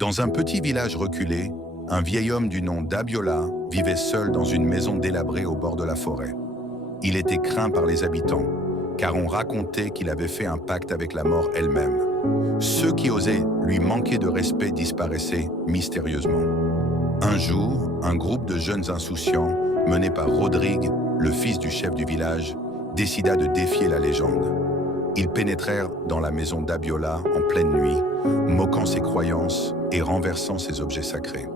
Dans un petit village reculé, un vieil homme du nom d'Abiola vivait seul dans une maison délabrée au bord de la forêt. Il était craint par les habitants, car on racontait qu'il avait fait un pacte avec la mort elle-même. Ceux qui osaient lui manquer de respect disparaissaient mystérieusement. Un jour, un groupe de jeunes insouciants, mené par Rodrigue, le fils du chef du village, décida de défier la légende. Ils pénétrèrent dans la maison d'Abiola en pleine nuit, moquant ses croyances et renversant ses objets sacrés.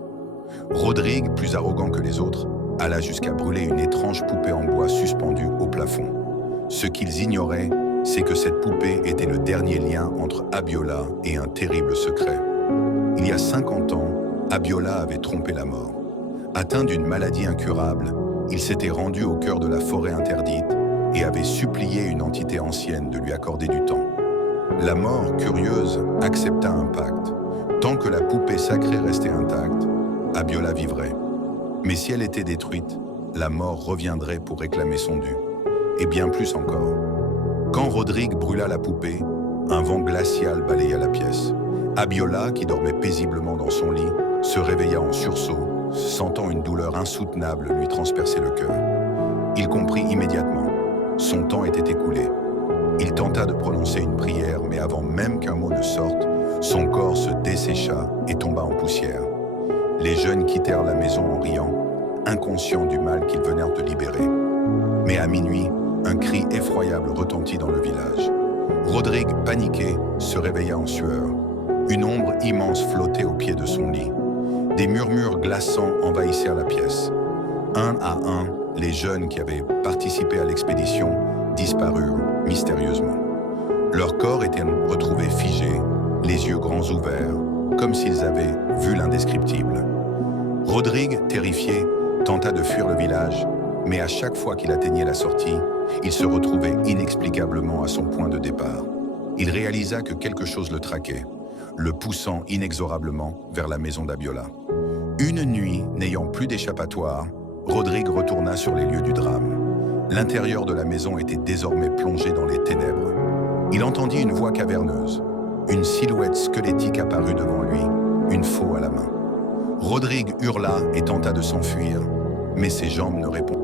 Rodrigue, plus arrogant que les autres, alla jusqu'à brûler une étrange poupée en bois suspendue au plafond. Ce qu'ils ignoraient, c'est que cette poupée était le dernier lien entre Abiola et un terrible secret. Il y a 50 ans, Abiola avait trompé la mort. Atteint d'une maladie incurable, il s'était rendu au cœur de la forêt interdite et avait supplié une entité ancienne de lui accorder du temps. La mort, curieuse, accepta un pacte. Tant que la poupée sacrée restait intacte, Abiola vivrait. Mais si elle était détruite, la mort reviendrait pour réclamer son dû. Et bien plus encore. Quand Rodrigue brûla la poupée, un vent glacial balaya la pièce. Abiola, qui dormait paisiblement dans son lit, se réveilla en sursaut, sentant une douleur insoutenable lui transpercer le cœur. Il comprit immédiatement. Son temps était écoulé. Il tenta de prononcer une prière, mais avant même qu'un mot ne sorte, son corps se dessécha et tomba en poussière. Les jeunes quittèrent la maison en riant, inconscients du mal qu'ils venèrent de libérer. Mais à minuit, un cri effroyable retentit dans le village. Rodrigue, paniqué, se réveilla en sueur. Une ombre immense flottait au pied de son lit. Des murmures glaçants envahissèrent la pièce. Un à un, les jeunes qui avaient participé à l'expédition disparurent mystérieusement. Leurs corps étaient retrouvés figés, les yeux grands ouverts, comme s'ils avaient vu l'indescriptible. Rodrigue, terrifié, tenta de fuir le village, mais à chaque fois qu'il atteignait la sortie, il se retrouvait inexplicablement à son point de départ. Il réalisa que quelque chose le traquait, le poussant inexorablement vers la maison d'Abiola. Une nuit, n'ayant plus d'échappatoire, Rodrigue retourna sur les lieux du drame. L'intérieur de la maison était désormais plongé dans les ténèbres. Il entendit une voix caverneuse. Une silhouette squelettique apparut devant lui, une faux à la main. Rodrigue hurla et tenta de s'enfuir, mais ses jambes ne répondirent